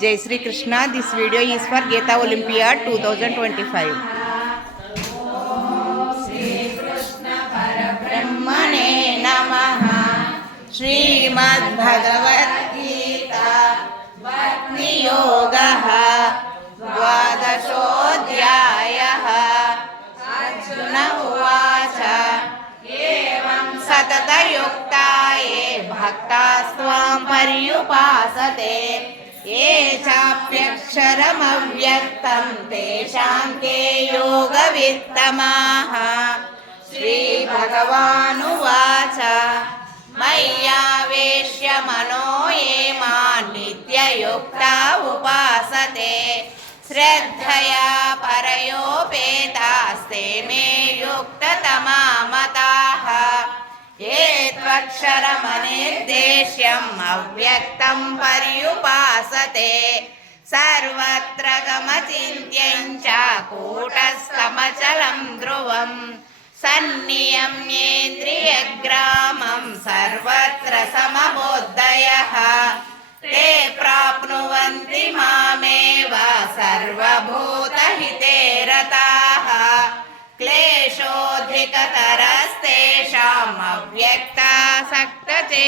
Jai Sri Krishna. This video is for Gita Olympiad 2025. Brahmane Namaha. Srimad Bhagavad Gita Bhakti Yogaha Dvadashodhyayaha. Arjuna Uvacha Evam Satatayuktaye Bhaktasvam Paryupasate ये चाप्यक्षरमव्यक्तं तेषां के योगवित्तमाः श्रीभगवानुवाच मय्यावेश्य मनो ये मां नित्ययुक्ता उपासते श्रद्धया परयोपेतास्ते मे युक्ततमा मताः ये त्वक्षरमनिर्देश्यम् अव्यक्तं पर्युपासते सर्वत्र गमचिन्त्यं च कूटस्थमचलं ध्रुवं सन्नियम्येन्द्रियग्रामं सर्वत्र समबुद्धयः ते प्राप्नुवन्ति मामेव सर्वभूतहिते रताः क्लेशोऽधिकतरस्तेषाम् अव्यक्तासक्तचेतसाम्